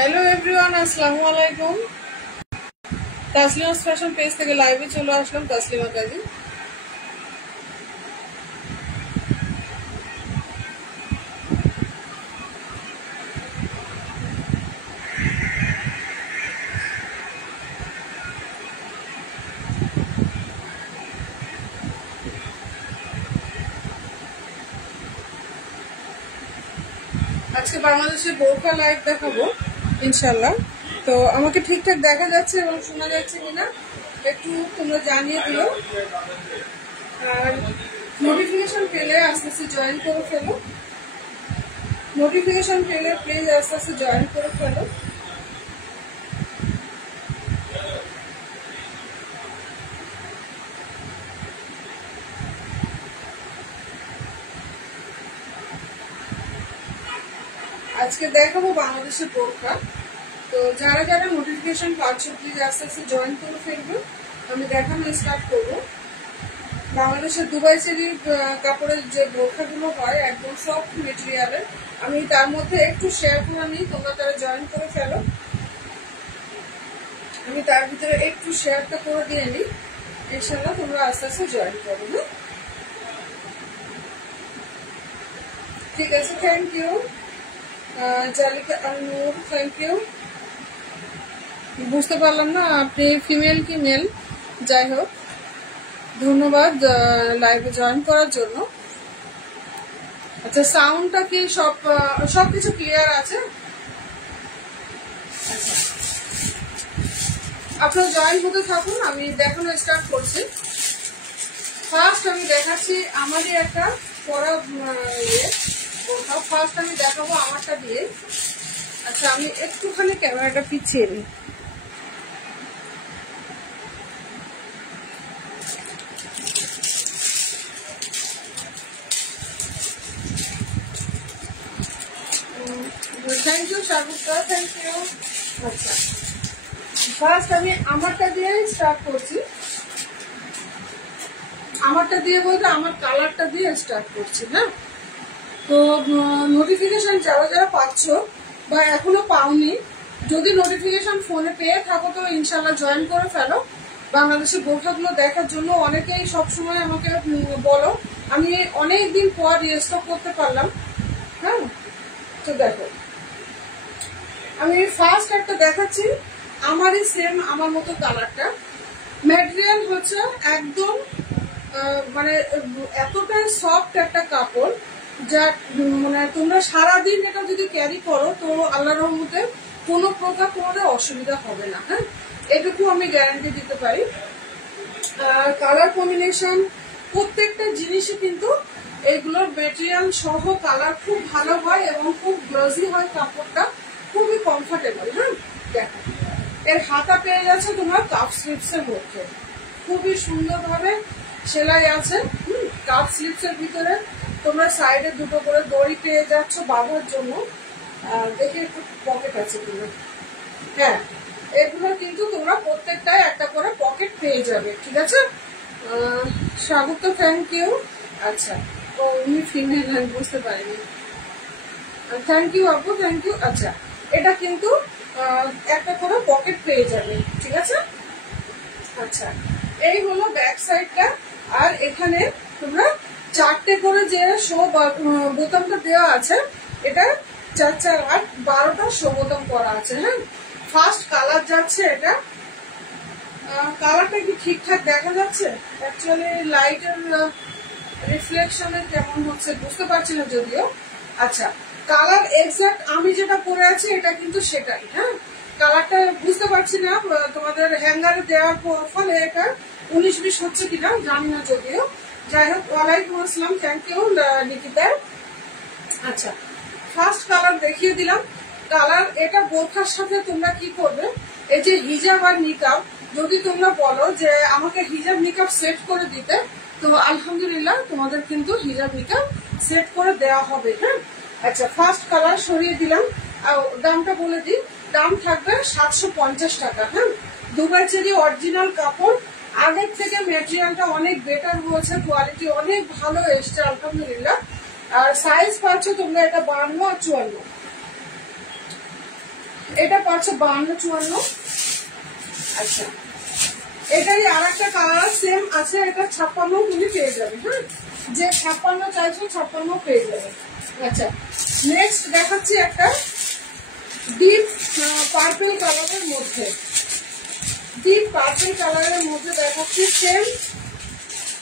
Hello everyone अस्सलामु आलाइकुम। তাসলিমাস fashion page থেকে লাইভে চলে আসলাম তাসলিমা কাজী। আজকে বাংলাদেশের বোরকা লাইভ দেখাবো ইনশাআল্লাহ। তো আমাকে ঠিকঠাক দেখা যাচ্ছে এবং শোনা যাচ্ছে কিনা একটু তোমরা জানিয়ে দিও। আর নোটিফিকেশন পেলে আস্তে আস্তে জয়েন করে ফেলো। নোটিফিকেশন পেলে প্লিজ আস্তে আস্তে জয়েন করে ফেলো। আজকে দেখাবো বাংলাদেশের বোরকা। তো যারা যারা নোটিফিকেশন পাচ্ছ প্লিজ আস্তে আস্তে জয়েন করে ফেলবে। আমি দেখানো স্টার্ট করবো। বাংলাদেশের দুবাই চেরি কাপড়ের যে বোরকাগুলো হয় একদম সফট মেটেরিয়ালের, আমি তার মধ্যে একটু শেয়ার করে নিই, তোমরা তারা জয়েন করে ফেলো। আমি তার ভিতরে একটু শেয়ারটা করে দিয়ে নিই, ইনশাআল্লাহ তোমরা আস্তে আস্তে জয়েন করো। না ঠিক আছে, থ্যাংক ইউ জালিকা আনূর, থ্যাংক ইউ। বুঝতে পারলাম না আপনি ফিমেল কি মেল, যাই হোক ধন্যবাদ লাইভে জয়েন করার জন্য। আচ্ছা, সাউন্ডটা কি সবকিছু ক্লিয়ার আছে? আপনারা জয়েন হতে থাকুন, আমি দেখানো স্টার্ট করছি। ফার্স্ট আমি দেখাচ্ছি আমারই একটা পরা বোরকা। ফার্স্ট আমি দেখাবো আমারটা দিয়ে। আচ্ছা, আমি একটুখানি ক্যামেরাটা পিছিয়ে নিই। থ্যাংক ইউ শাহরুখা, থ্যাংক ইউ। আচ্ছা, ফার্স্ট আমি আমারটা দিয়ে স্টার্ট করছি। আমারটা দিয়ে বলতে আমার কালারটা দিয়ে স্টার্ট করছি। হ্যাঁ, তো নোটিফিকেশন যারা যারা পাচ্ছ বা এখনো পাওনি, যদি নোটিফিকেশন ফোনে পেয়ে থাকো তো ইনশাল্লাহ জয়েন করে ফেলো। বাংলাদেশের বোরকাগুলো দেখার জন্য অনেকেই সবসময় আমাকে বলো, আমি অনেকদিন পর রিস্টক করতে পারলাম। হ্যাঁ, তো দেখো আমি ফার্স্ট একটা দেখাচ্ছি আমারই সেম আমার মতো কালারটা। ম্যাটেরিয়াল হচ্ছে একদম মানে এতটাই সফট একটা কাপড়, যা মানে তোমরা সারাদিন এটা যদি ক্যারি করো তো আল্লাহর রহমতে কোনো প্রকার কোনো অসুবিধা হবে না। হ্যাঁ, এটুকু আমি গ্যারান্টি দিতে পারি। কালার কম্বিনেশন প্রত্যেকটা জিনিসই কিন্তু এগুলোর ম্যাটেরিয়াল সহ কালার খুব ভালো হয় এবং খুব গ্লজি হয় কাপড়টা, খুবই কমফোর্টেবল। হ্যাঁ, দেখো এর হাতা পেয়ে যাচ্ছে তোমার কাপ স্লিপস এর মধ্যে, খুবই সুন্দরভাবে সেলাই আছে। কাপ স্লিপস এর ভিতরে তোমরা সাইডে দুটো করে দড়ি পেয়ে যাচ্ছ বাঁধার জন্য। দেখে একটু পকেট আছে কিনা। হ্যাঁ, এগুলো কিন্তু তোমরা প্রত্যেকটাই একটা করে পকেট পেয়ে যাবে। ঠিক আছে, স্বাগত, থ্যাংক ইউ। আচ্ছা, ও উনি ফিমেল, আমি বুঝতে পারিনি। থ্যাংক ইউ আপু, থ্যাংক ইউ। আচ্ছা, এটা কিন্তু একটা করে পকেট পেয়ে যাবে। ঠিক আছে, আচ্ছা এই হলো ব্যাক সাইডটা। আর এখানে তোমরা চারটে করে যে শো বোতামটা দেওয়া আছে, এটা 4 4 8 12টা শো বোতাম করা আছে। হ্যাঁ, ফার্স্ট কালার যাচ্ছে এটা। কালারটা কি ঠিকঠাক দেখা যাচ্ছে? অ্যাকচুয়ালি লাইটের রিফ্লেকশনের কেমন হচ্ছে বুঝতে পারছি না যদিও। আচ্ছা, কালার এক্সাক্ট আমি যেটা পরে আছি এটা কিন্তু সেটাই। হ্যাঁ, কালারটা বুঝতে পারছি না, তোমাদের হ্যাঙ্গারে দেওয়ার ফলে এটা 19-20 হচ্ছে কিনা জানি না যদিও। যাই হোক, ওয়ালাইকুম আসসালাম, থ্যাংক ইউ নিকিতা। আচ্ছা, ফার্স্ট কালার দেখিয়ে দিলাম। কালার এটা বোরখার সাথে তোমরা কি করবে, এই যে হিজাব আর নিকাব, যদি তোমরা বলো যে আমাকে হিজাব নিকাব সেট করে দিতে, তো আলহামদুলিল্লাহ তোমাদের কিন্তু হিজাব নিকাব সেট করে দেওয়া হবে। হ্যাঁ, আচ্ছা ফার্স্ট কালার সরিয়ে দিলাম। দামটা বলে দিই, দাম থাকবে 750 টাকা। হ্যাঁ, দুবাই চেরি অরিজিনাল কাপড়, আগের থেকে ম্যাটেরিয়ালটা অনেক বেটার হয়েছে, কোয়ালিটি অনেক ভালো এসছে আলহামদুলিল্লাহ। আর সাইজ পাচ্ছ তোমরা এটা 52 আর 54। এটা পাচ্ছে 52-54। আচ্ছা, এটারই আর একটা কালার সেম আছে, এটা 56 তুমি পেয়ে যাবে। হ্যাঁ, যে 56 চাইছো 56 পেয়ে যাবে। আচ্ছা, নেক্সট দেখাচ্ছি একটা ডিপ পার্পল কালারের মধ্যে, ডিপ পার্পল কালারের মধ্যে দেখাচ্ছি। সেম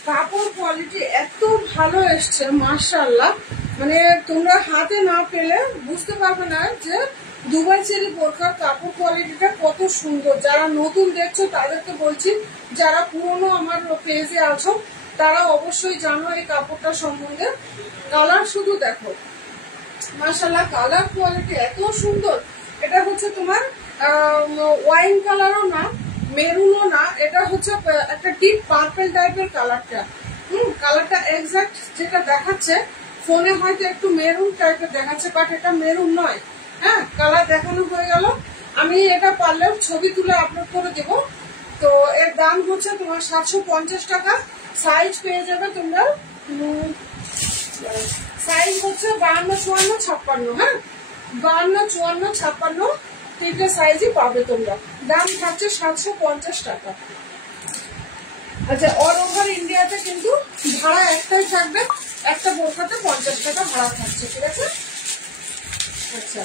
কাপড় কোয়ালিটি এত ভালো এসছে মাশাআল্লাহ, মানে তোমরা হাতে না পেলে বুঝতে পারবে না যে দুবাই চেরি বোরকার কাপড় কোয়ালিটিটা কত সুন্দর। যারা নতুন দেখছো তাদেরকে বলছি, যারা পুরনো আমার পেজে আছো তারা অবশ্যই জানো এই কাপড়টা সম্বন্ধে। কালার শুধু দেখো মাশাআল্লাহ, কালার কোয়ালিটি এত সুন্দর। এটা হচ্ছে তোমার ওয়াইন কালারও না, মেরুনও না, এটা হচ্ছে একটা ডিপ পার্পল টাইপের কালারটা। কালারটা এক্সাক্ট যেটা দেখাচ্ছে ফোনে হয়তো একটু মেরুন টাইপের দেখাচ্ছে, বাট এটা মেরুন নয়। হ্যাঁ, কালার দেখানো হয়ে গেল। আমি এটা পারলেও ছবি তুলে আপলোড করে দেবো। তো এর দাম হচ্ছে তোমার 750 টাকা। সাইজ পেয়ে যাবে তোমরা, সাইজ হচ্ছে 52, 54, 56। হ্যাঁ, 52, 54, 56 তিনটে সাইজই পাবে তোমরা। দাম থাকছে 750 টাকা। আচ্ছা, অল ওভার ইন্ডিয়াতে কিন্তু ভাড়া একটাই থাকবে, একটা বোরকাতে 50 টাকা ভাড়া থাকছে, ঠিক আছে? আচ্ছা,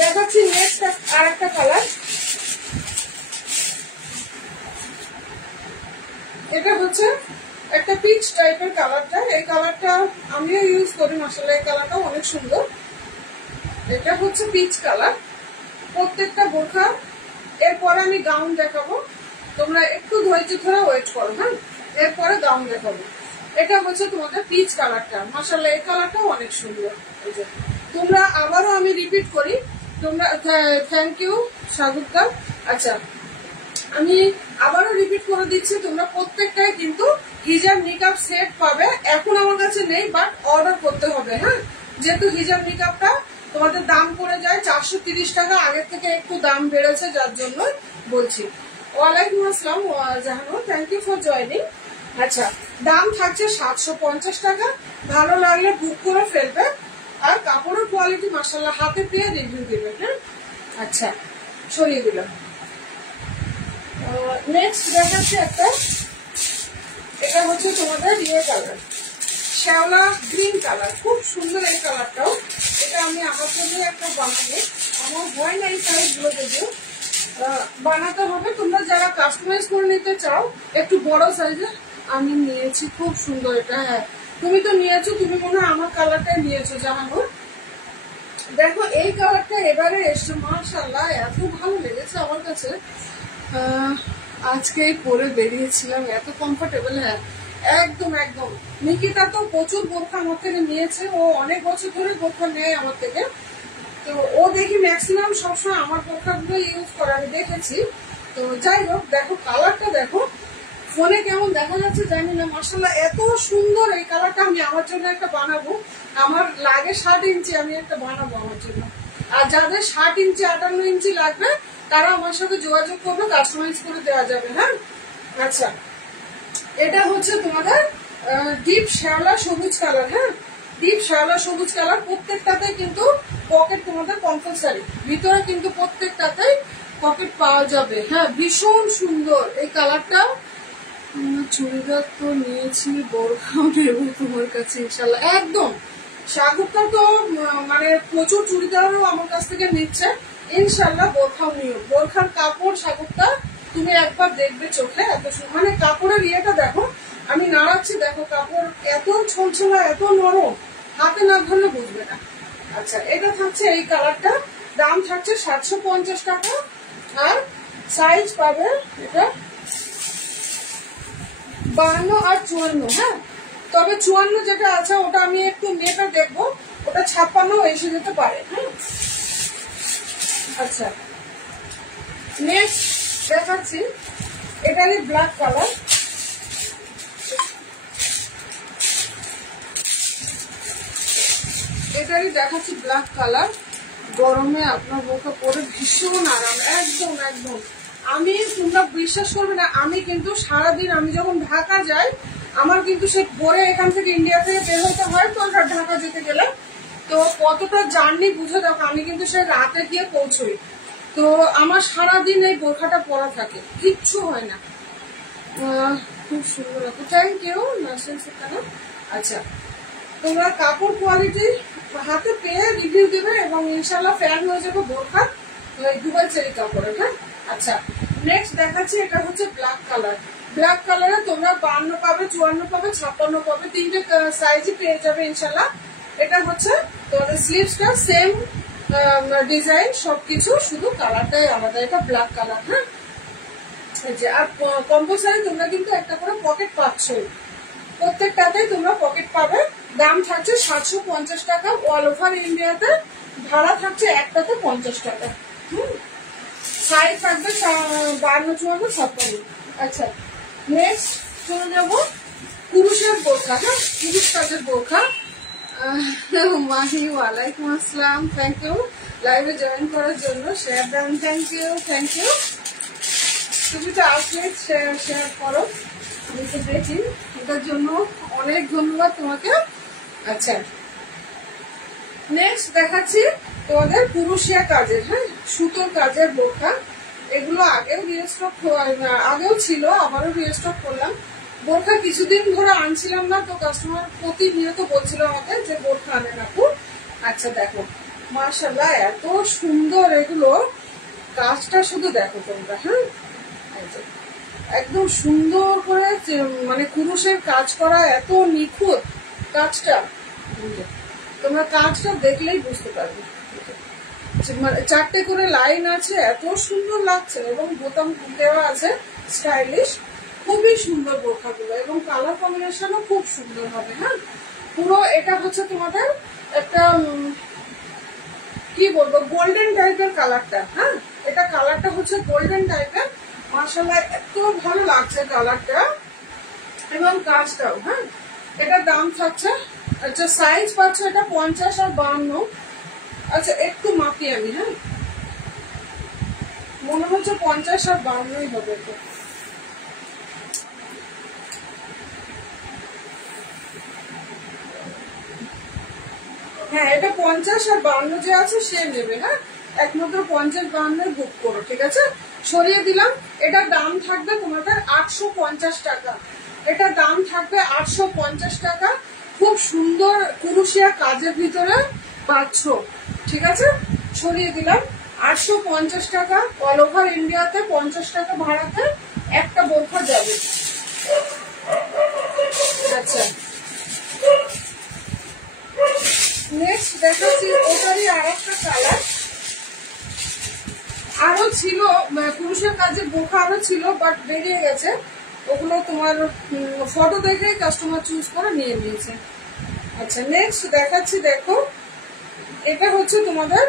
দেখাচ্ছি নেক্সট আর একটা কালার। এটা হচ্ছে একটা পিচ টাইপের কালারটা। এই কালারটা আমিও ইউজ করি মাশাআল্লাহ, এই কালারটা অনেক সুন্দর। এটা হচ্ছে পিচ কালার প্রত্যেকটা বোরখা। এরপরে আমি গাউন দেখাবো, তোমরা একটু ধৈর্য ধরে ওয়েট করো। হ্যাঁ, এরপরে গাউন দেখাবো। এটা হচ্ছে তোমাদের পিচ কালারটা মাশাআল্লাহ, এই কালারটাও অনেক সুন্দর। তোমরা আবারও আমি রিপিট করি, তোমরা থ্যাংক ইউ স্বাগতম। আচ্ছা, আমি আবারও রিপিট করে দিচ্ছি, তোমরা প্রত্যেকটাই কিন্তু হিজাব নিকাব সেট পাবে। এখন আমার কাছে নেই, বাট অর্ডার করতে হবে। হ্যাঁ, যেহেতু হিজাব নিকাবটা তোমাদের দাম পড়ে যায় 430 টাকা, আগের থেকে একটু দাম বেড়েছে, যার জন্য বলছি। ওয়ালাইকুম আসসালাম জাহানু, থ্যাংক ইউ ফর জয়নিং। আচ্ছা, দাম থাকছে 750 টাকা। ভালো লাগলে বুক করে ফেলবে। আর কাপড়ের কোয়ালিটি মাশাআল্লাহ, হাতে পেয়ে রিভিউ দিবে। হ্যাঁ, আচ্ছা, সরিয়ে দিলাম। নেক্সট দেখাচ্ছি একটা, এটা হচ্ছে তোমাদের ইয়ে কালার, শ্যাওলা গ্রিন কালার, খুব সুন্দর এই কালারটাও। এটা আমি আমার জন্য একটা বানাবো, আমার হয় না এই সাইজগুলো, যদিও বানাতে হবে। তোমরা যারা কাস্টমাইজ করে নিতে চাও একটু বড় সাইজের আমি নিয়েছি, খুব সুন্দর এটা। হ্যাঁ, তুমি তো নিয়েছো, তুমি মনে হয় আমার কালারটাই নিয়েছো জানানো। দেখো এই কালারটা এবারে এসছে মাশাআল্লাহ, এত ভালো লেগেছে আমার কাছে। আজকেই পরে বেরিয়েছিলাম, এত কমফোর্টেবল। হ্যাঁ, একদম একদম। নিকিতা তো প্রচুর বোরখা আমার থেকে নিয়েছে, ও অনেক বছর ধরে বোরখা নেয় আমার থেকে। তো ও দেখি ম্যাক্সিমাম সবসময় আমার বোরখাগুলো ইউজ করে, আমি দেখেছি। তো যাই হোক, দেখো কালারটা দেখো, ফোনে কেমন দেখা যাচ্ছে জানি না, মাশাআল্লাহ এত সুন্দর। এই কালারটা আমি আমার জন্য একটা বানাবো, আমার লাগে 60 ইঞ্চি, আমি একটা বানাবো আমার জন্য। আর যাদের 60 ইঞ্চি 58 ইঞ্চি লাগবে তারা আমার সাথে যোগাযোগ করবে, কাস্টমাইজ করে দেওয়া যাবে। হ্যাঁ, আচ্ছা, এটা হচ্ছে তোমাদের ডিপ শ্যাওলা সবুজ কালার। হ্যাঁ, ডিপ শ্যাওলা সবুজ কালার। প্রত্যেকটাতে কিন্তু পকেট তোমাদের কম্পালসারি, ভিতরে কিন্তু প্রত্যেকটাতে পকেট পাওয়া যাবে। হ্যাঁ, ভীষণ সুন্দর এই কালারটা। চুড়িদার তো নিয়েছি, বোরখাও নেবো তোমার কাছে ইনশাল্লাহ। একদম স্বাগতটা তো মানে প্রচুর চুড়িদারও আমার কাছ থেকে নিচ্ছে, ইনশাল্লাহ বোরখাও নিও। বোরখার কাপড় স্বাগতটা তুমি একবার দেখবে চোখে, এত মানে কাপড়ের ইয়েটা দেখো, আমি নাড়াচ্ছি দেখো, কাপড় এত ছলছলা, এত নরম, হাতে না ধরলে বুঝবে না। আচ্ছা, এটা থাকছে এই কালারটা, দাম থাকছে 750 টাকা। আর সাইজ পাবে এটা 52 আর 54। হ্যাঁ, তবে 54 যেটা আছে ওটা আমি একটু নেটে দেখবো, ওটা 56 এসে যেতে পারে। হ্যাঁ, আচ্ছা, নেক্সট দেখাচ্ছি এটারই ব্ল্যাক কালার। এটারই দেখাচ্ছি ব্ল্যাক কালার। গরমে আপনার বোরখা পরে ভীষণ আরাম, একদম একদম। আমি, তোমরা বিশ্বাস করবে না, আমি কিন্তু সারাদিন আমি যখন ঢাকা যাই, আমার কিন্তু সে পরে এখান থেকে ইন্ডিয়া থেকে বের হতে হয়, তো ঢাকা যেতে গেলে তো কতটা জার্নি বুঝে দেখো, আমি কিন্তু সে রাতে গিয়ে পৌঁছই। তো আমার সারাদিন এই বোরখাটা পরা থাকে, কিচ্ছু হয় না। খুব সুন্দর, থ্যাংক ইউ নার্সিং সেখানে। আচ্ছা, তোমরা কাপড় কোয়ালিটি হাতে পেয়ে রিভিউ দেবে এবং ইনশাল্লাহ ফ্যান হয়ে যাবে বোরখা দুবাই চেরি কাপড়ের। হ্যাঁ, আচ্ছা নেক্সট দেখাচ্ছি, এটা হচ্ছে ব্ল্যাক কালার। ব্ল্যাক কালারে তোমরা 52 পাবে, 54 পাবে, 56 পাবে, তিনটে সাইজই পেয়ে যাবে ইনশাল্লাহ। এটা হচ্ছে তোমাদের স্লিভসটা সেম ডিজাইন সবকিছু, শুধু কালারটাই আলাদা, এটা ব্ল্যাক কালার। হ্যাঁ, আর কম্পালসারি তোমরা কিন্তু একটা করে পকেট পাচ্ছ, প্রত্যেকটাতেই তোমরা পকেট পাবে। দাম থাকছে 750 টাকা, অল ওভার ইন্ডিয়াতে ভাড়া থাকছে একটাতে 50 টাকা। সাইজ থাকবে 52, 54, 56। আচ্ছা নেক্সট চলে যাবো পুরুষের বোরখা। হ্যাঁ, পুরুষ কাজের বোরখা। মাহি ওয়ালাইকুম আসসালাম, থ্যাংক ইউ লাইভে জয়েন করার জন্য, শেয়ার দেন, থ্যাংক ইউ থ্যাংক ইউ। তুমি তো আসলে শেয়ার করো, আমি তো দেখি, এটার জন্য অনেক ধন্যবাদ তোমাকে। আচ্ছা নেক্সট দেখাচ্ছি তোমাদের পুরুষিয়া কাজের, হ্যাঁ সুতোর কাজের বোরখা। এগুলো আগেও ছিল, আবারও রিস্টক করলাম। বোরখা কিছুদিন ধরে আনছিলাম না, তো কাস্টমার প্রতিনিয়ত বলছিল আমাকে যে বোরখা আনে না। আচ্ছা দেখো মাশাআল্লাহ এত সুন্দর এগুলো, কাজটা শুধু দেখো তোমরা। হ্যাঁ, একদম সুন্দর করে মানে কুরুশের কাজ করা, এত নিখুঁত কাজটা, তোমরা কাজটা দেখলেই বুঝতে পারবে। চারটে করে লাইন আছে, এত সুন্দর লাগছে এবং বোতাম দেওয়া আছে স্টাইলিশ, খুবই সুন্দর বোরখাগুলো এবং কালার কম্বিনেশনও খুব সুন্দর হবে। হ্যাঁ, পুরো এটা হচ্ছে তোমাদের একটা কি বলবো গোল্ডেন টাইপের কালারটা। হ্যাঁ, এটা কালারটা হচ্ছে গোল্ডেন টাইপের, মাশাআল্লাহ এত ভালো লাগছে কালারটা এবং কাজটাও। হ্যাঁ, এটার দাম থাকছে, আচ্ছা সাইজ পাচ্ছ এটা 50 আর 52। আচ্ছা একটু মাপি আমি, হ্যাঁ মনে হচ্ছে 50 আর 52 হবে। তো হ্যাঁ, এটা 50 আর 52 যে আছে সে নেবে। হ্যাঁ, একমাত্র 50, 52 বুক করো, ঠিক আছে, সরিয়ে দিলাম। এটার দাম থাকবে তোমাদের 850 টাকা। এটার দাম থাকবে 850 টাকা। খুব সুন্দর কুরুশিয়া কাজের ভিতরে পাচ্ছ, ঠিক আছে, সরিয়ে দিলাম। 850 টাকা, অল ওভার ইন্ডিয়াতে 50 টাকা ভাড়াতে একটা বোরখা যাবে। আচ্ছা নেক্সট দেখাচ্ছি, ওটারই আর একটা কালার। আরো ছিল পুরুষের কাজের বোরখা, আরো ছিল বাট বেরিয়ে গেছে, ওগুলো তোমার ফটো দেখে কাস্টমার চুজ করে নিয়ে নিয়েছে। আচ্ছা নেক্সট দেখাচ্ছি, দেখো এটা হচ্ছে তোমাদের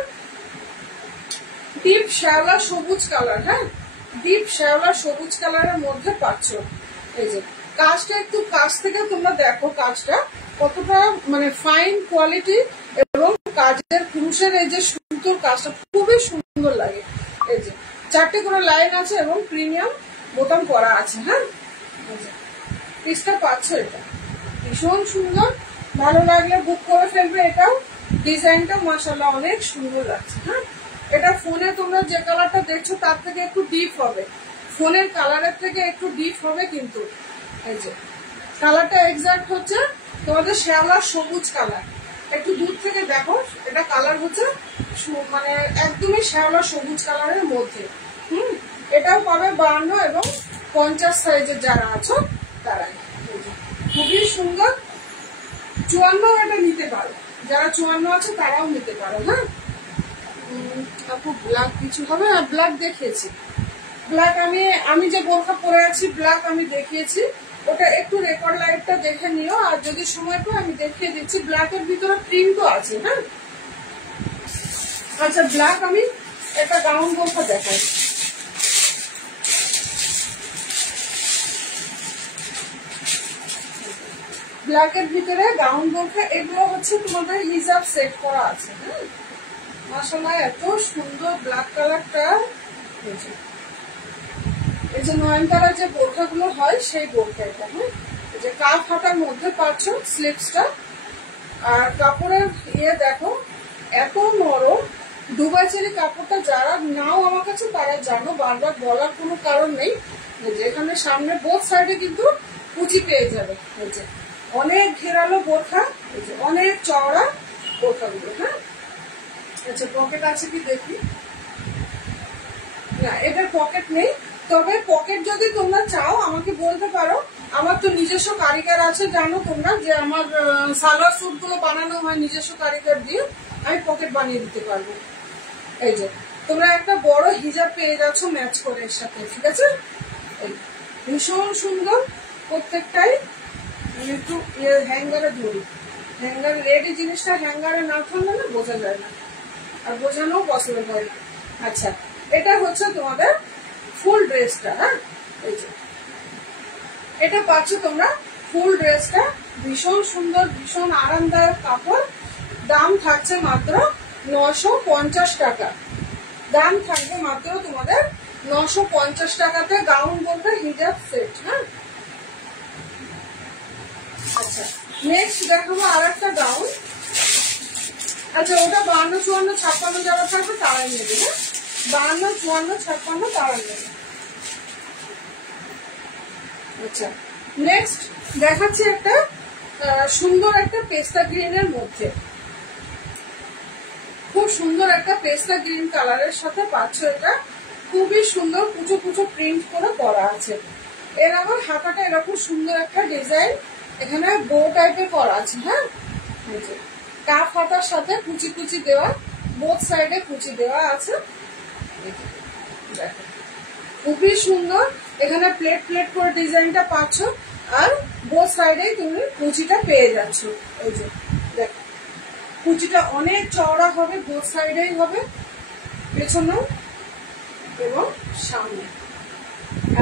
ডিপ শ্যাওলা সবুজ কালার। হ্যাঁ, ডিপ শ্যাওলা সবুজ কালারের মধ্যে পাচ্ছ। এই যে কাজটা একটু কাছ থেকে তোমরা দেখো, কাজটা কতটা মানে ফাইন কোয়ালিটি এবং কাজের পুরুষের এই যে সুন্দর কাজটা খুবই সুন্দর লাগে। এই যে চারটে করে লাইন আছে এবং প্রিমিয়াম বোতাম করা আছে। হ্যাঁ, পিসটা পাচ্ছ, এটা ভীষণ সুন্দর, ভালো লাগলে বুক করে ফেলবে। এটাও ডিজাইনটা মাশাআল্লাহ অনেক সুন্দর লাগছে। হ্যাঁ, এটা ফোনে তোমরা যে কালারটা দেখছো তার থেকে একটু ডিপ হবে, ফোনের কালারের থেকে একটু ডিপ হবে, কিন্তু এই যে কালারটা এক্সাক্ট হচ্ছে তোমাদের শ্যাওলা সবুজ কালার। একটু দূর থেকে দেখো, এটা কালার হচ্ছে মানে একদমই শ্যাওলা সবুজ কালারের মধ্যে। এটাও পাবে 52 এবং 50 সাইজের যারা আছো তারাই। খুবই সুন্দর, 54 এটা নিতে পারো, যারা 54 আছে তারাও নিতে পারো। হ্যাঁ, আপু ব্ল্যাক কিছু হবে না, ব্ল্যাক দেখিয়েছি, ব্ল্যাক আমি যে বোরখা পরে আছি ব্ল্যাক আমি দেখিয়েছি, ওটা একটু রেকর্ড লাইটটা দেখে নিও, আর যদি সময় পাও আমি দেখিয়ে দিচ্ছি। ব্ল্যাকের ভিতরে প্রিন্টও আছে। হ্যাঁ, আচ্ছা ব্ল্যাক আমি একটা গাউন বোরখা দেখাই। ব্ল্যাকের ভিতরে গাউন বোরখা, এগুলো হচ্ছে তোমাদের হিজাব সেট করা আছে। হ্যাঁ, মাশাআল্লাহ এত সুন্দর ব্ল্যাক কালারটা। এই যে নয়নতারা যে বোরখাগুলো হয় সেই বোরখা এটা। হ্যাঁ, এই যে কাপ হাতার মধ্যে পাচ্ছ স্লিপসটা, আর কাপড়ের ইয়ে দেখো এত নরম, দুবাই চেরি কাপড়টা যারা নাও আমার কাছে তারা জানো, বারবার বলার কোনো কারণ নেই। যেখানে সামনে বোথ সাইডে কিন্তু কুচি পেয়ে যাবে। অনেক ঘেরালো বোরখা, অনেক চওড়া বোরখাগুলো। হ্যাঁ, আচ্ছা পকেট আছে কি দেখি, না এটার পকেট নেই। তবে পকেট যদি তোমরা চাও আমাকে বলতে পারো, আমার তো নিজস্ব কারিগর আছে, জানো তোমরা যে আমার সালোয়ার স্যুট গুলো বানানো হয় নিজস্ব কারিগর দিয়ে, আমি পকেট বানিয়ে দিতে পারবো। এই যে তোমরা একটা বড় হিজাব পেয়ে যাচ্ছ ম্যাচ করে এর সাথে, ঠিক আছে? ভীষণ সুন্দর প্রত্যেকটাই। একটু হ্যাঙ্গারে ধরি, হ্যাঙ্গার রেডি জিনিসটা হ্যাঙ্গারে না থাকলে না বোঝা যায় না, আর বোঝানো পসিবল হয় না। আচ্ছা, এটা হচ্ছে তোমাদের ফুল ড্রেসটা। হ্যাঁ, এই যে এটা পাচ্ছ তোমরা ফুল ড্রেসটা, ভীষণ সুন্দর, ভীষণ আরামদায়ক কাপড়। দাম থাকছে মাত্র 950 টাকা। দাম থাকবে মাত্র তোমাদের 950 টাকাতে গাউন বলতে হিজাব সেট। হ্যাঁ, আচ্ছা নেক্সট দেখাবো আর একটা গাউন। আচ্ছা ওটা 52, 54, 56 যারা থাকবে তারাই নেবে। হ্যাঁ, 52, 54, 56 তারাই নেবে। আচ্ছা নেক্সট দেখাচ্ছি একটা সুন্দর একটা পেস্তা গ্রিনের মধ্যে, খুব সুন্দর একটা পেস্তা গ্রিন কালারের সাথে পাচ্ছ। এটা খুবই সুন্দর কুচো কুচো প্রিন্ট করে করা আছে। এর আবার হাতাটা এরকম সুন্দর একটা ডিজাইন এখানে বো টাইপের করা আছে। হ্যাঁ, কাপ হাতার সাথে কুচি কুচি দেওয়া, বোথ সাইডে কুচি দেওয়া আছে। দেখো খুবই সুন্দর, এখানে প্লেট প্লেট করে ডিজাইনটা পাচ্ছ, আর বোথ সাইডে তুমি কুচিটা পেয়ে যাচ্ছ। এই যে দেখো কুচিটা অনেক চওড়া হবে, বোথ সাইডেই হবে, পেছনে এবং সামনে।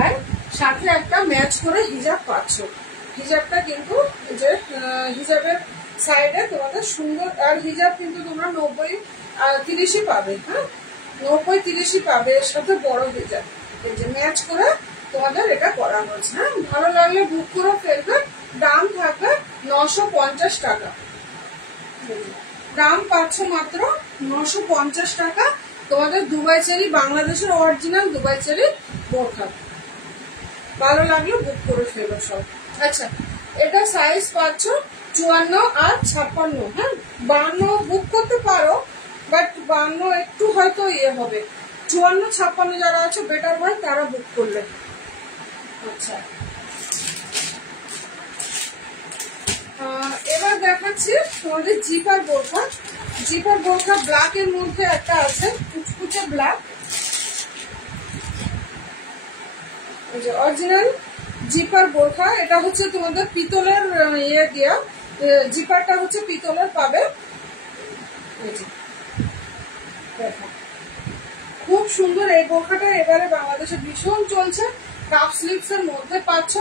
আর সাথে একটা ম্যাচ করে হিজাব পাচ্ছ। হিজাবটা কিন্তু যে হিজাবের সাইডে তোমাদের সুন্দর, আর হিজাব কিন্তু তোমরা 90-30 পাবে। হ্যাঁ, 90-30 পাবে, এর সাথে বড় হিজাব। এই যে ম্যাচ করে তোমাদের এটা করা হয়েছে। হ্যাঁ, ভালো লাগলে বুক করে ফেলবে। দাম থাকবে 950 টাকা। দাম পাচ্ছ মাত্র 950 টাকা। তোমাদের দুবাই চেরি, বাংলাদেশের অরিজিনাল দুবাই চেরি বোরখা। ভালো লাগলে বুক করে ফেলো সব। আচ্ছা এটা সাইজ পাচ্ছ 54 আর 56। হ্যাঁ, 52 বুক করতে পারো, বাট 52 একটু হয়তো ইয়ে হবে। 54, 56 যারা আছে বেটার হয় তারা বুক করলে। আচ্ছা এবার দেখাচ্ছি তোমাদের জিপার বোরখা। জিপার বোরখা ব্ল্যাক এর মধ্যে একটা আছে, কুচকুচে ব্ল্যাক, অরিজিনাল জিপার বোরখা। এটা হচ্ছে তোমাদের পিতলের ইয়ে দিয়া, জিপারটা হচ্ছে পিতলের পাবে। খুব সুন্দর এই বোরখাটা এবারে বাংলাদেশে ভীষণ চলছে। কাপ স্লিভস এর মধ্যে পাচ্ছ,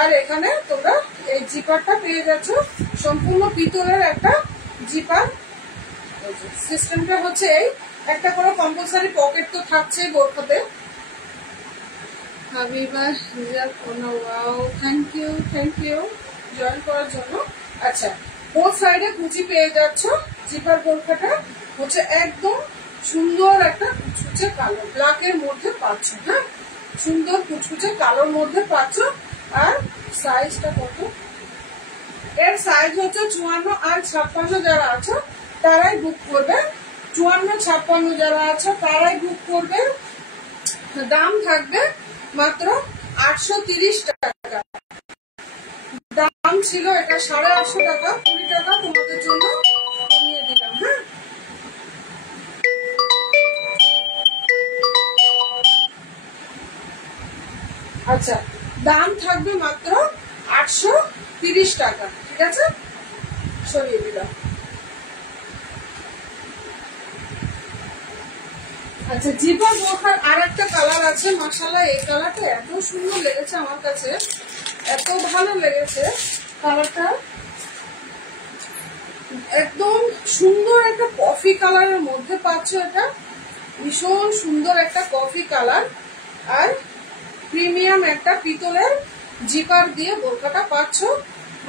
আর এখানে তোমরা এই জিপারটা পেয়ে যাচ্ছ, সম্পূর্ণ পিতলের একটা জিপার। সিস্টেমটা হচ্ছে এই, একটা করে কম্পালসারি পকেট তো থাকছে বোরখাতে। হাবিবা থ্যাংক ইউ জয়েন করার জন্য। আচ্ছা বোথ সাইডে কুচি পেয়ে যাচ্ছ। জিপার বোরখাটা হচ্ছে একদম সুন্দর একটা কুচকুচে কালো ব্ল্যাক এর মধ্যে পাচ্ছ। হ্যাঁ, সুন্দর কুচকুচে কালোর মধ্যে পাচ্ছ। আর সাইজটা কত? এর সাইজ হচ্ছে 54 আর 56 যারা আছো তারাই বুক করবে। 54, 56 যারা আছো তারাই বুক করবে। দাম থাকবে মাত্র 830 টাকা। দাম ছিল এটা 850 টাকা, 20 টাকা তোমাদের জন্য কমিয়ে দিলাম। হ্যাঁ, আচ্ছা দাম থাকবে মাত্র 830 টাকা। ঠিক আছে, সরিয়ে দিলাম। আচ্ছা জিপার বোরখার আর একটা কালার আছে, মাশাআল্লাহ এই কালারটা এত সুন্দর লেগেছে আমার কাছে, এত ভালো লেগেছে কালারটা। একদম সুন্দর একটা কফি কালারের মধ্যে পাচ্ছ। এটা ভীষণ সুন্দর একটা কফি কালার, আর প্রিমিয়াম একটা পিতলের জিপার দিয়ে বোরখাটা পাচ্ছ।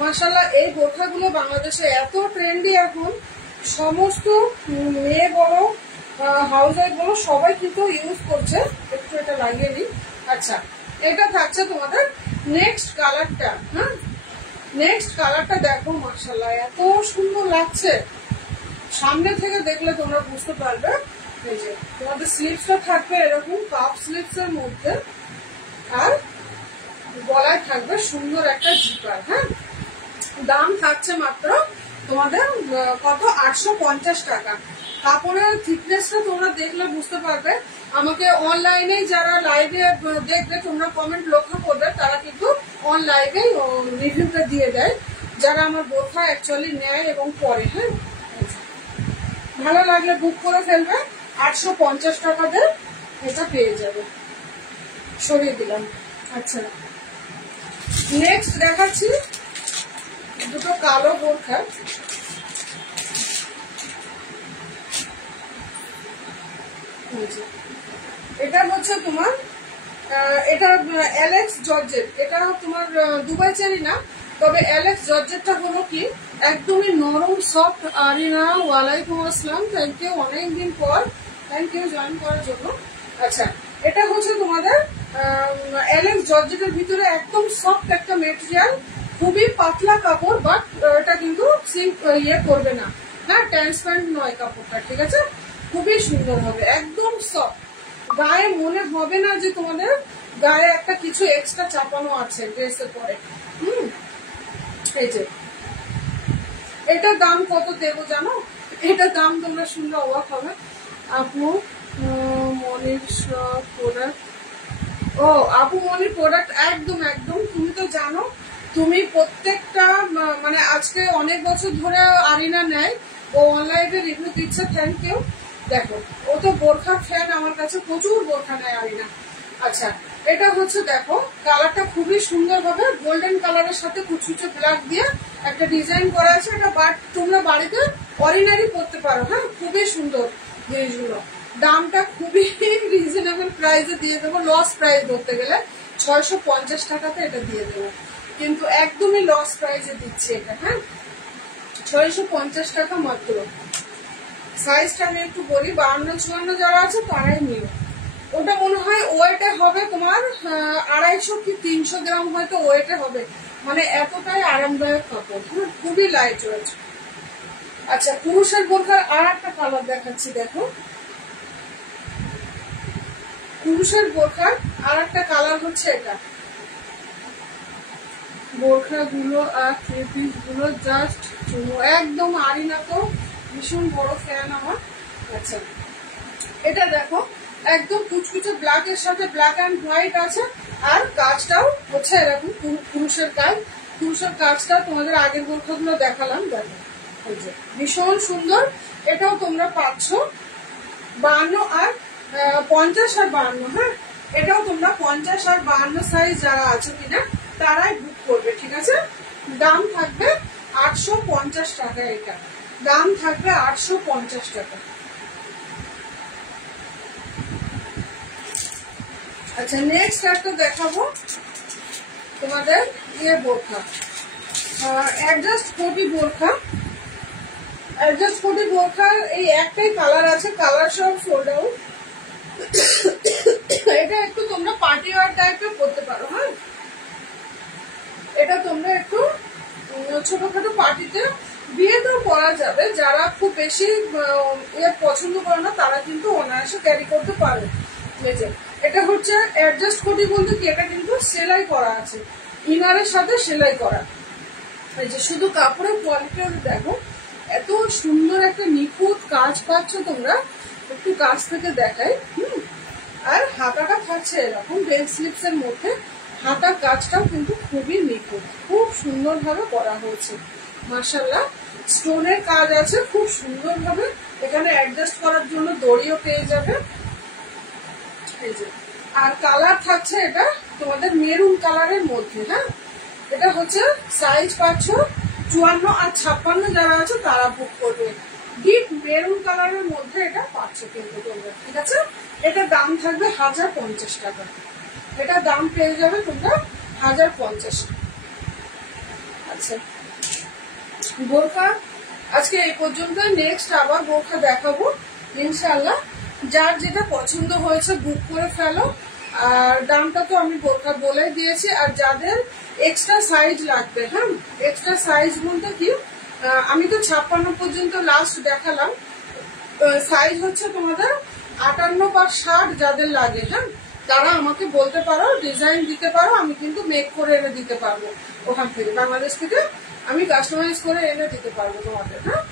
মাশাআল্লাহ এই বোরখাগুলো বাংলাদেশে এত ট্রেন্ডি এখন, সমস্ত মেয়ে বলো হাউস ওয়াইফ গুলো সবাই কিন্তু ইউজ করছে। একটু এটা লাগিয়ে নিই। আচ্ছা, এটা থাকছে তোমাদের নেক্সট কালারটা। হ্যাঁ, নেক্সট কালারটা দেখো, মাশাআল্লাহ এত সুন্দর লাগছে। সামনে থেকে দেখলে তোমরা বুঝতে পারবে। এই যে তোমাদের স্লিভসটা থাকবে এরকম কাপ স্লিভস এর মধ্যে, আর গলায় থাকবে সুন্দর একটা জিপার। হ্যাঁ, দাম থাকছে মাত্র তোমাদের কত, 850 টাকা। কাপড়ের থিকনেসটা তোমরা দেখলে বুঝতে পারবে। আমাকে অনলাইনে যারা লাইভে দেখবে, তোমরা কমেন্ট লক্ষ্য করবে, তারা কিন্তু অনলাইনে রিভিউটা দিয়ে দেয়, যারা আমার বোরখা অ্যাকচুয়ালি নেয় এবং পরে। হ্যাঁ, ভালো লাগলে বুক করে ফেলবে। 850 টাকাতে এটা পেয়ে যাবে। সরিয়ে দিলাম। আচ্ছা, নেক্সট দেখাচ্ছি দুটো কালো বোরখা। এটা হচ্ছে তোমার এটা অ্যালেক্স জর্জেট। এটা তোমার দুবাই চেরি না, তবে অ্যালেক্স জর্জেটটা হলো কি একদমই নরম সফট। আরিনা, ওয়ালাইকুম আসসালাম, থ্যাংক ইউ, অনেকদিন পর, থ্যাংক ইউ জয়েন করার জন্য। আচ্ছা, এটা হচ্ছে তোমাদের অ্যালেক্স জর্জেটের ভিতরে একদম সফট একটা মেটেরিয়াল, খুবই পাতলা কাপড়, বাট এটা কিন্তু ইয়ে করবে না। হ্যাঁ, ট্রান্সপারেন্ট নয় কাপড়টা, ঠিক আছে? খুবই সুন্দর হবে, একদম সফট। গায়ে মনে হবে না যে তোমাদের গায়ে একটা কিছু এক্সট্রা চাপানো আছে ড্রেসের পরে। এই যে এটার দাম কত দেবো জানো? এটার দাম তোমরা শুনলে অবাক হবে। আপু মনির প্রোডাক্ট, ও আপু মনির প্রোডাক্ট, একদম একদম। তুমি তো জানো, তুমি প্রত্যেকটা মানে আজকে অনেক বছর ধরে আরিনা নেয়, ও অনলাইনে রিভিউ দিচ্ছে, থ্যাংক ইউ। দেখো, ও তো বোরখা ফ্যান, আমার কাছে প্রচুর বোরখা নেয় আরিনা। আচ্ছা, এটা হচ্ছে দেখো কালারটা খুবই সুন্দর ভাবে গোল্ডেন কালারের সাথে কুচকুচে ব্ল্যাক দিয়ে একটা ডিজাইন করা আছে। এটা বাট তোমরা বাড়িতে অর্ডিনারি করতে পারো। হ্যাঁ, খুবই সুন্দর জিনিসগুলো। দামটা খুবই রিজনেবল প্রাইসে দিয়ে দেবো, লস প্রাইস ধরতে গেলে 650 টাকাতে এটা দিয়ে দেবো, কিন্তু একদমই লস প্রাইসে দিচ্ছি এটা। হ্যাঁ, 650 টাকা মাত্র। সাইজটা আমি একটু বলি, 52-54 যারা আছে তারাই নিও। ওটা মনে হয় ওয়েটে হবে তোমার 250 কি 300 গ্রাম হয়তো ওয়েটে হবে, মানে এতটাই আরামদায়ক কাপড়। খুবই লাইট ওয়েট। আচ্ছা, পুরুষের বোরখার আর একটা কালার দেখাচ্ছি, দেখো পুরুষের বোরখার আর একটা কালার হচ্ছে এটা। বোরখা গুলো আর থ্রি পিস গুলো জাস্ট একদম আরিনা তো ভীষণ বড় ফ্যান আমার। আচ্ছা, এটা দেখো একদম কুচকুচে ব্ল্যাক এর সাথে ব্ল্যাক অ্যান্ড হোয়াইট আছে, আর কাজটাও হচ্ছে এরকম পুরুষের কাজ। পুরুষের কাজটা তোমাদের আগের বোরখাগুলো দেখালাম, দেখো ভীষণ সুন্দর। এটাও তোমরা পাচ্ছ 52 আর 50 আর 52। হ্যাঁ, এটাও তোমরা 50 আর 52 সাইজ যারা আছে কিনা তারাই বুক করবে, ঠিক আছে? দাম থাকবে 850 টাকা। এটা দাম থাকবে 850 টাকা। আচ্ছা, নেক্সট একটা দেখাবো তোমাদের ইয়ে বোরখা, অ্যাডজাস্ট কোটি বোরখা। অ্যাডজাস্ট কোটি বোরখার এই একটাই কালার আছে, কালার সব সোল্ড আউট। এটা একটু তোমরা পার্টি ওয়ার টাইপের করতে পারো। হ্যাঁ, এটা তোমরা একটু ছোটখাটো পার্টিতে, বিয়েতেও পরা যাবে। যারা খুব বেশি পছন্দ করে না তারা কিন্তু অনায়াসে ক্যারি করতে পারে। এটা হচ্ছে অ্যাডজাস্ট কোটি বলতে কি, এটা কিন্তু সেলাই করা আছে, ইনারের সাথে সেলাই করা। এই যে শুধু কাপড়ের কোয়ালিটি দেখো, এত সুন্দর একটা নিখুঁত কাজ পাচ্ছ তোমরা। একটু কাছ থেকে দেখাই। আর হাতাটা থাকছে এরকম বেল স্লিপস এর মধ্যে। হাতার কাজটাও কিন্তু খুবই নিখুঁত, খুব সুন্দর ভাবে করা হয়েছে, মাশাআল্লাহ। স্টোনের কাজ আছে খুব সুন্দর ভাবে। এখানে অ্যাডজাস্ট করার জন্য দড়িও পেয়ে যাবে। এই যে, আর কালার থাকছে এটা তোমাদের মেরুন কালারের মধ্যে। হ্যাঁ, এটা হচ্ছে সাইজ পাচ্ছ 54 আর 56 যারা আছে তারা বুক করবে। ডিপ মেরুন কালারের মধ্যে এটা পাচ্ছ কিন্তু তোমরা, ঠিক আছে? এটা দাম থাকবে 1050 টাকা। এটা দাম পেয়ে যাবে তোমরা 1050। আচ্ছা, বোরখা আজকে এই পর্যন্ত। নেক্সট আবার বোরখা দেখাবো ইনশাআল্লাহ। যার যেটা পছন্দ হয়েছে বুক করে ফেলো। আর দামটা তো আমি বলে দিয়েছি। আর যাদের এক্সট্রা সাইজ লাগবে, হ্যাঁ এক্সট্রা সাইজ বলতে কি, আমি তো 56 পর্যন্ত লাস্ট দেখালাম, সাইজ হচ্ছে তোমাদের 58 বা 60 যাদের লাগে, হ্যাঁ তারা আমাকে বলতে পারো, ডিজাইন দিতে পারো, আমি কিন্তু মেক করে এনে দিতে পারবো ওখান থেকে, বাংলাদেশ থেকে আমি কাস্টমাইজ করে এনে দিতে পারবো তোমাদের। হ্যাঁ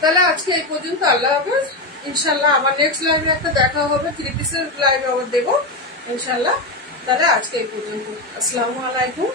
তাহলে আজকে এই পর্যন্ত, আল্লাহ হাফেজ। ইনশাল্লাহ আবার নেক্সট লাইভে একটা দেখা হবে, 3 পিসের লাইভে আবার দেবো ইনশাল্লাহ। তাহলে আজকে এই পর্যন্ত, আসসালামু আলাইকুম।